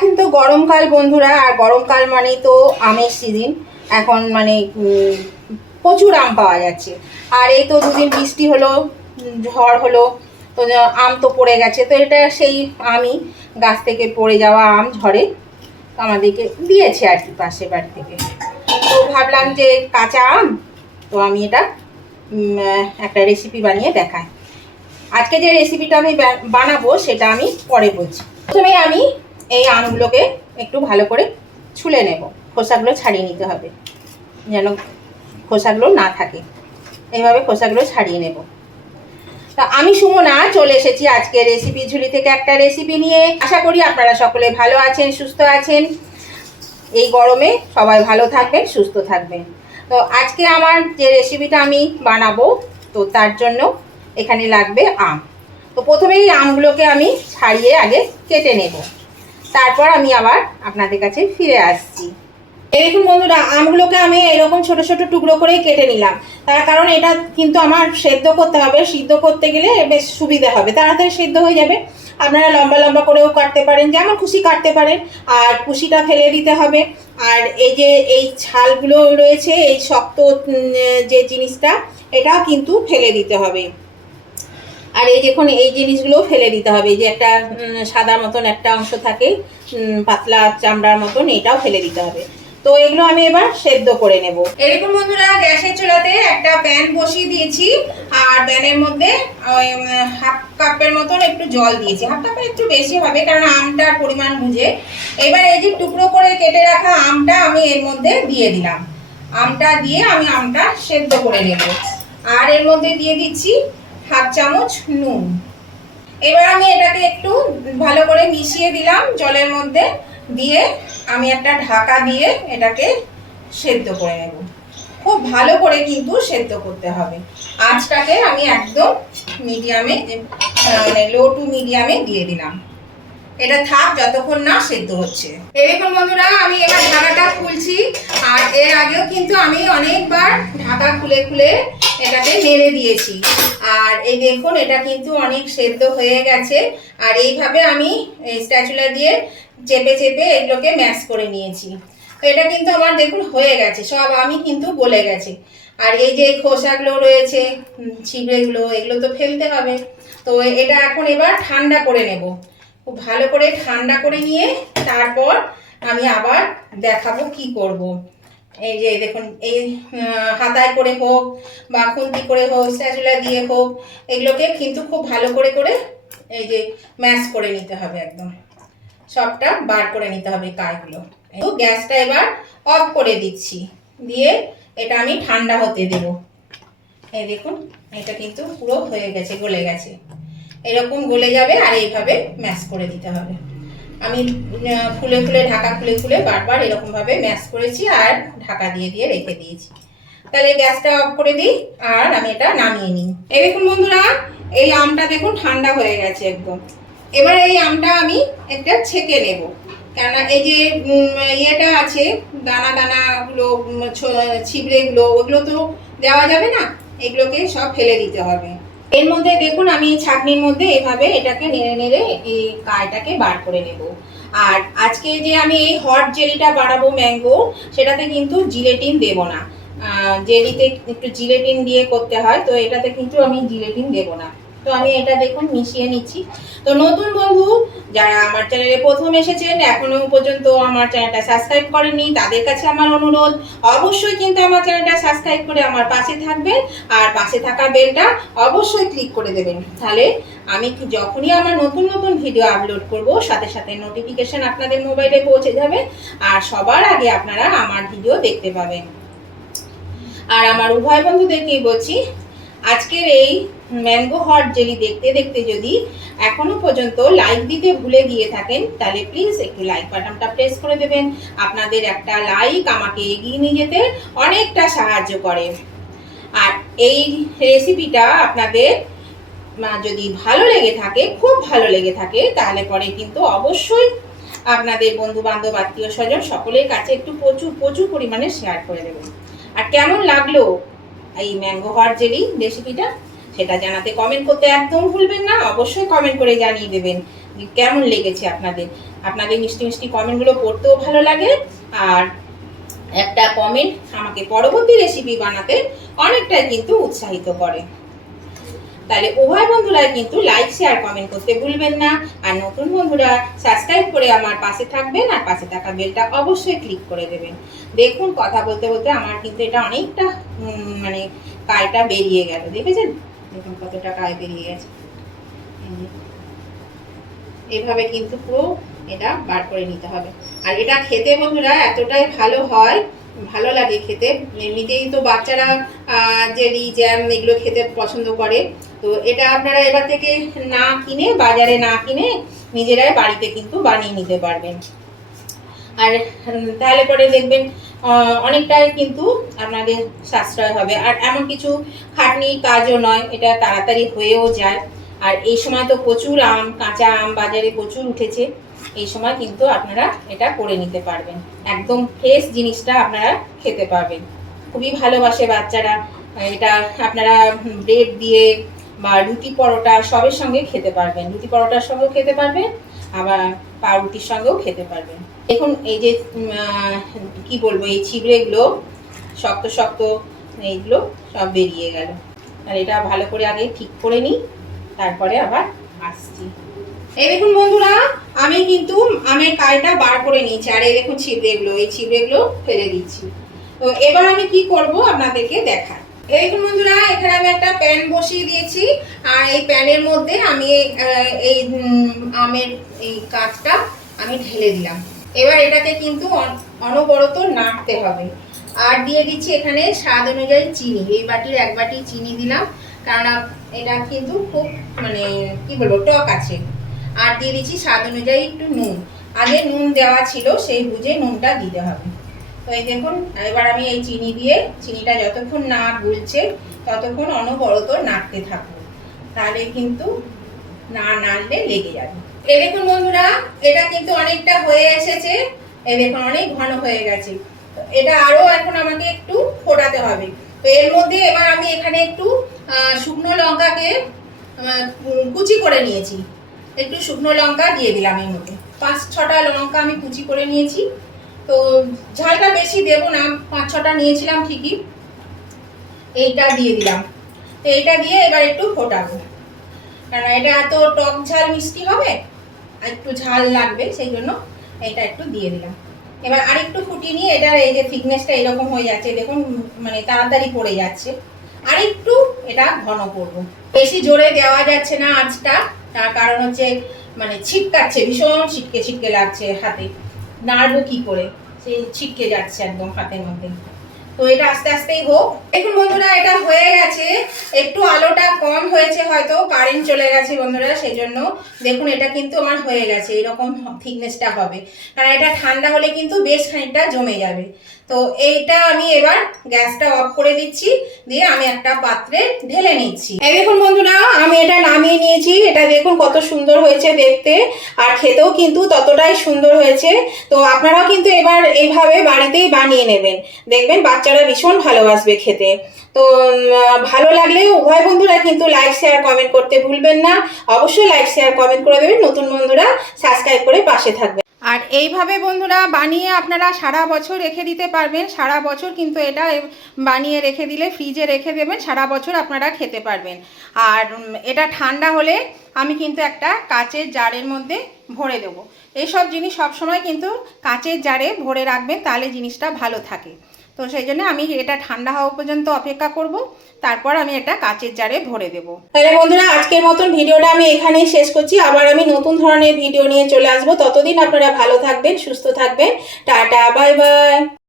এখন তো গরমকাল বন্ধুরা, আর গরমকাল মানেই তো আমের সিজন। এখন মানে প্রচুর আম পাওয়া যাচ্ছে। আর এই তো দুদিন বৃষ্টি হলো, ঝড় হলো, তো আম তো পড়ে গেছে। তো এটা সেই আমই, গাছ থেকে পড়ে যাওয়া আম ঝড়ে আমাদেরকে দিয়েছে আর কি, পাশের বাড়ি থেকে। তো ভাবলাম যে কাঁচা আম, তো আমি এটা একটা রেসিপি বানিয়ে দেখাই। আজকে যে রেসিপিটা আমি বানাবো সেটা আমি পরে বলছি। প্রথমে আমি এই আমগুলোকে একটু ভালো করে ছুলে নেব, খোসাগুলো ছাড়িয়ে নিতে হবে যেন খোসাগুলো না থাকে। এইভাবে খোসাগুলো ছাড়িয়ে নেব। তা আমি সুমনা চলে এসেছি আজকে রেসিপি ঝুলি থেকে একটা রেসিপি নিয়ে। আশা করি আপনারা সকলে ভালো আছেন, সুস্থ আছেন। এই গরমে সবাই ভালো থাকবেন, সুস্থ থাকবেন। তো আজকে আমার যে রেসিপিটা আমি বানাবো, তো তার জন্য এখানে লাগবে আম। তো প্রথমেই আমগুলোকে আমি ছাড়িয়ে আগে কেটে নেব, তারপর আমি আবার আপনাদের কাছে ফিরে আসছি। এই দেখুন বন্ধুরা, আমগুলোকে আমি এরকম ছোট ছোট টুকরো করে কেটে নিলাম। তার কারণ এটা কিন্তু আমার সেদ্ধ করতে হবে, সিদ্ধ করতে গেলে বেশ সুবিধা হবে, তাড়াতাড়ি সেদ্ধ হয়ে যাবে। আপনারা লম্বা লম্বা করেও কাটতে পারেন, যেমন খুশি কাটতে পারেন। আর কুশিটা ফেলে দিতে হবে। আর এই যে এই ছালগুলো রয়েছে, এই শক্ত যে জিনিসটা, এটাও কিন্তু ফেলে দিতে হবে। আর এই দেখুন, এই জিনিসগুলো ফেলে দিতে হবে। যে একটা সাদা মতন একটা অংশ থাকে, পাতলা চামড়ার মতন, এটাও ফেলে দিতে হবে। তো এগুলো আমি এবার সেদ্ধ করে নেব। এরকম বন্ধুরা, গ্যাসের চুলাতে একটা প্যান বসিয়ে দিয়েছি। আর প্যানের মধ্যে হাফ কাপের মতন একটু জল দিয়েছি। হাফ কাপের একটু বেশি হবে, কারণ আমটার পরিমাণ বুঝে। এবার এই যে টুকরো করে কেটে রাখা আমটা আমি এর মধ্যে দিয়ে দিলাম। আমটা দিয়ে আমি আমটা সেদ্ধ করে নেব। আর এর মধ্যে দিয়ে দিচ্ছি হাফ চামচ নুন। এবার আমি এটাকে একটু ভালো করে মিশিয়ে দিলাম জলের মধ্যে দিয়ে। আমি একটা ঢাকা দিয়ে এটাকে সেদ্ধ করে নেব। খুব ভালো করে কিন্তু সেদ্ধ করতে হবে। আঁচটাকে আমি একদম মিডিয়ামে, মানে লো টু মিডিয়ামে দিয়ে দিলাম। এটা থাক যতক্ষণ না সেদ্ধ হচ্ছে। এরকম বন্ধুরা, আমি এবার ঢাকাটা খুলছি। আর এর আগেও কিন্তু আমি অনেকবার ঢাকা খুলে খুলে এটাকে নেড়ে দিয়েছি। আর এই দেখুন, এটা কিন্তু অনেক সেদ্ধ হয়ে গেছে। আর এইভাবে আমি স্প্যাচুলা দিয়ে চেপে চেপে এগুলোকে ম্যাশ করে নিয়েছি। তো এটা কিন্তু আমার দেখুন হয়ে গেছে, সব আমি কিন্তু গলে গেছে। আর এই যে খোসাগুলো রয়েছে, ছিবড়েগুলো, এগুলো তো ফেলতে হবে। তো এটা এখন এবার ঠান্ডা করে নেব। খুব ভালো করে ঠান্ডা করে নিয়ে তারপর আমি আবার দেখাবো কি করব। এই যে দেখুন, এই হাতায় করে হোক বা খুন্তি করে হোক, স্প্যাচুলা দিয়ে হোক, এগুলোকে কিন্তু খুব ভালো করে করে এই যে ম্যাশ করে নিতে হবে। একদম সবটা বার করে নিতে হবে কাইগুলো। গ্যাসটা এবার অফ করে দিচ্ছি, দিয়ে এটা আমি ঠান্ডা হতে দেব। এই দেখুন, এটা কিন্তু পুরো হয়ে গেছে, গলে গেছে। এরকম গলে যাবে। আর এইভাবে ম্যাশ করে দিতে হবে। আমি ফুলে ফুলে ঢাকা খুলে খুলে বারবার এরকমভাবে ম্যাশ করেছি আর ঢাকা দিয়ে দিয়ে রেখে দিয়েছি। তাহলে গ্যাসটা অফ করে দিই আর আমি এটা নামিয়ে নিই। এই দেখুন বন্ধুরা, এই আমটা দেখুন ঠান্ডা হয়ে গেছে একদম। এবার এই আমটা আমি একটা ছেঁকে নেব, কেননা এই যে ইয়েটা আছে, দানা দানাগুলো, ছিবড়েগুলো, ওগুলো তো দেওয়া যাবে না, এগুলোকে সব ফেলে দিতে হবে। এর মধ্যে দেখুন, আমি ছাঁকনির মধ্যে এভাবে এটাকে নেড়ে নেড়ে এই কাইটাকে বার করে নেব। আর আজকে যে আমি এই হট জেলিটা বানাবো ম্যাঙ্গো, সেটাতে কিন্তু জিলেটিন দেব না। জেলিতে একটু জিলেটিন দিয়ে করতে হয়, তো এটাতে কিন্তু আমি জিলেটিন দেব না। তো আমি এটা দেখুন মিশিয়ে নিচ্ছি। তো নতুন বন্ধু যারা আমার চ্যানেলে প্রথম এসেছেন, এখনো পর্যন্ত আমার চ্যানেলটা সাবস্ক্রাইব করেননি, তাদের কাছে আমার অনুরোধ, অবশ্যই কিন্তু আমার চ্যানেলটা সাবস্ক্রাইব করে আমার পাশে থাকবেন। আর পাশে থাকা বেলটা অবশ্যই ক্লিক করে দেবেন, তাহলে আমি যখনই আমার নতুন নতুন ভিডিও আপলোড করব, সাথে সাথে নোটিফিকেশন আপনাদের মোবাইলে পৌঁছে যাবে। আর সবার আগে আপনারা আমার ভিডিও দেখতে পাবেন। আর আমার উভয় বন্ধুদেরকেই বলছি, আজকের এই ম্যাঙ্গো হট জেলি দেখতে দেখতে যদি এখনো পর্যন্ত লাইক দিতে ভুলে গিয়ে থাকেন, তাহলে প্লিজ একটু লাইক বাটনটা প্রেস করে দেবেন। আপনাদের একটা লাইক আমাকে এগিয়ে নিয়ে যেতে অনেকটা সাহায্য করে। আর এই রেসিপিটা আপনাদের যদি ভালো লেগে থাকে, খুব ভালো লেগে থাকে, তাহলে পরে কিন্তু অবশ্যই আপনাদের বন্ধু বান্ধব, আত্মীয় স্বজন সকলের কাছে একটু প্রচুর প্রচুর পরিমাণে শেয়ার করে দেবেন। আর কেমন লাগলো এই ম্যাঙ্গো হট জেলি রেসিপিটা, সেটা জানাতে কমেন্ট করতে একদম ভুলবেন না। অবশ্যই কমেন্ট করে জানিয়ে দেবেন কেমন লেগেছে আপনাদের। আপনাদের মিষ্টি মিষ্টি কমেন্টগুলো পড়তেও ভালো লাগে, আর একটা কমেন্ট আমাকে পরবর্তী রেসিপি বানাতে অনেকটাই কিন্তু উৎসাহিত করে। তাহলে উভয় বন্ধুরা কিন্তু লাইক শেয়ার কমেন্ট করতে ভুলবেন না, আর নতুন বন্ধুরা সাবস্ক্রাইব করে আমার পাশে থাকবেন, আর পাশে থাকা বেলটা অবশ্যই ক্লিক করে দেবেন। দেখুন কথা বলতে বলতে আমার কিন্তু এটা অনেকটা মানে কাইটা বেরিয়ে গেল, দেখেছেন? দেখুন কতটা কাই বেরিয়ে গেছে। এইভাবে কিন্তু পুরো এটা বার করে নিতে হবে। আর এটা খেতে বন্ধুরা এতটাই ভালো হয়, ভালো লাগে খেতে। এমনিতেই তো বাচ্চারা জেলি জ্যাম এগুলো খেতে পছন্দ করে, তো এটা আপনারা এবার থেকে না কিনে, বাজারে না কিনে নিজেরাই বাড়িতে কিন্তু বানিয়ে নিতে পারবেন। আর তাহলে পরে দেখবেন অনেকটাই কিন্তু আপনাদের সাশ্রয় হবে, আর এমন কিছু খাটনির কাজও নয়, এটা তাড়াতাড়ি হয়েও যায়। আর এই সময় তো প্রচুর আম, কাঁচা আম বাজারে প্রচুর উঠেছে, এই সময় কিন্তু আপনারা এটা করে নিতে পারবেন। একদম ফ্রেশ জিনিসটা আপনারা খেতে পারবেন। খুবই ভালোবাসে বাচ্চারা এটা। আপনারা ব্রেড দিয়ে বা রুটি পরোটা সবের সঙ্গে খেতে পারবেন, রুটি পরোটার সঙ্গেও খেতে পারবেন, আবার পাউরুটির সঙ্গেও খেতে পারবেন। দেখুন এই যে কি বলবো, এই ছিবড়েগুলো শক্ত শক্ত এইগুলো সব বেরিয়ে গেল। আর এটা ভালো করে আগে ঠিক করে নিই, তারপরে আবার আসছি। এই দেখুন বন্ধুরা, আমি কিন্তু আমের কাইটা বার করে নিয়েছি, আর এই দেখুন ছিবড়েগুলো, এই ছিবড়েগুলো ফেলে দিচ্ছি। তো এবার আমি কি করব আপনাদেরকে দেখাই। এই দেখুন বন্ধুরা, এখানে আমি একটা প্যান বসিয়ে দিয়েছি, আর এই প্যানের মধ্যে আমি এই আমের এই কাঠটা আমি ঢেলে দিলাম। এবার এটাকে কিন্তু অনবরত নাড়তে হবে। আর দিয়ে দিচ্ছি এখানে স্বাদ অনুযায়ী চিনি, এই বাটির 1 বাটি চিনি দিলাম, কারণ এটা কিন্তু খুব মানে কি বলবো টক আছে। আর দিয়ে দিচ্ছি স্বাদ অনুযায়ী একটু নুন, আগে নুন দেওয়া ছিল সেই বুঝে নুনটা দিতে হবে। তো এই দেখুন, এবার আমি এই চিনি দিয়ে, চিনিটা যতক্ষণ না গুলছে ততক্ষণ অনবরত নাড়তে থাকবো, তাহলে কিন্তু না নাড়লে লেগে যাবে। এই দেখুন বন্ধুরা, এটা কিন্তু অনেকটা হয়ে এসেছে, এই দেখুন অনেক ঘন হয়ে গেছে। এটা আরো এখন আমাকে একটু ফোটাতে হবে। তো এর মধ্যে এবার আমি এখানে একটু শুকনো লঙ্কাকে কুচি করে নিয়েছি, একটু শুকনো লঙ্কা দিয়ে দিলাম এর মধ্যে। 5-6টা লঙ্কা আমি কুচি করে নিয়েছি। তো ঝালটা বেশি দেবো না, 5-6টা নিয়েছিলাম ঠিকই। এইটা দিয়ে দিলাম। তো এইটা দিয়ে এবার একটু ফোটাবো, কারণ এটা এত টক ঝাল মিষ্টি হবে, একটু ঝাল লাগবে, সেই জন্য এটা একটু দিয়ে দিলাম। এবার আরেকটু ফুটিয়ে নিয়ে এটার এই যে থিকনেসটা এরকম হয়ে যাচ্ছে, দেখুন মানে তাড়াতাড়ি পড়ে যাচ্ছে। আরেকটু এটা ঘন করব। বেশি জোরে দেওয়া যাচ্ছে না আঁচটা, তার কারণ হচ্ছে মানে ছিটকাচ্ছে, ভীষণ ছিটকে ছিটকে লাগছে হাতে, নাড়বো কি করে, সেই ছিটকে যাচ্ছে একদম হাতের মধ্যে। তো এটা আস্তে আস্তেই হোক। দেখুন বন্ধুরা, এটা হয়ে গেছে, একটু আলোটা কম হয়েছে, হয়তো কারেন্ট চলে গেছে বন্ধুরা, সেই জন্য দেখুন এটা কিন্তু আমার হয়ে গেছে, এরকম থিকনেসটা হবে, কারণ এটা ঠান্ডা হলে কিন্তু বেশ খানিকটা জমে যাবে। তো এইটা আমি এবার গ্যাসটা অফ করে দিচ্ছি, দিয়ে আমি একটা পাত্রে ঢেলে নিচ্ছি। এই দেখুন বন্ধুরা, আমি এটা নামিয়ে নিয়েছি। এটা দেখুন কত সুন্দর হয়েছে দেখতে, আর খেতেও কিন্তু ততটাই সুন্দর হয়েছে। তো আপনারাও কিন্তু এবার এইভাবে বাড়িতেই বানিয়ে নেবেন, দেখবেন বাচ্চারা ভীষণ ভালোবাসবে খেতে। তো ভালো লাগলে উভয় বন্ধুরা কিন্তু লাইক শেয়ার কমেন্ট করতে ভুলবেন না, অবশ্যই লাইক শেয়ার কমেন্ট করে দেবেন। নতুন বন্ধুরা সাবস্ক্রাইব করে পাশে থাকবেন। আর এইভাবে বন্ধুরা বানিয়ে আপনারা সারা বছর রেখে দিতে পারবেন, সারা বছর কিন্তু এটা বানিয়ে রেখে দিলে, ফ্রিজে রেখে দেবেন, সারা বছর আপনারা খেতে পারবেন। আর এটা ঠান্ডা হলে আমি কিন্তু একটা কাচের জারের মধ্যে ভরে দেবো। এইসব জিনিস সবসময় কিন্তু কাচের জারে ভরে রাখবেন, তাহলে জিনিসটা ভালো থাকে। তো সেই জন্য আমি এটা ঠান্ডা হওয়া পর্যন্ত অপেক্ষা করব, তারপর আমি এটা কাচের জারে ভরে দেব। তাহলে বন্ধুরা আজকের মতন ভিডিওটা আমি এখানেই শেষ করছি। আবার আমি নতুন ধরনের ভিডিও নিয়ে চলে আসবো। ততদিন আপনারা ভালো থাকবেন, সুস্থ থাকবেন। Tata, bye bye.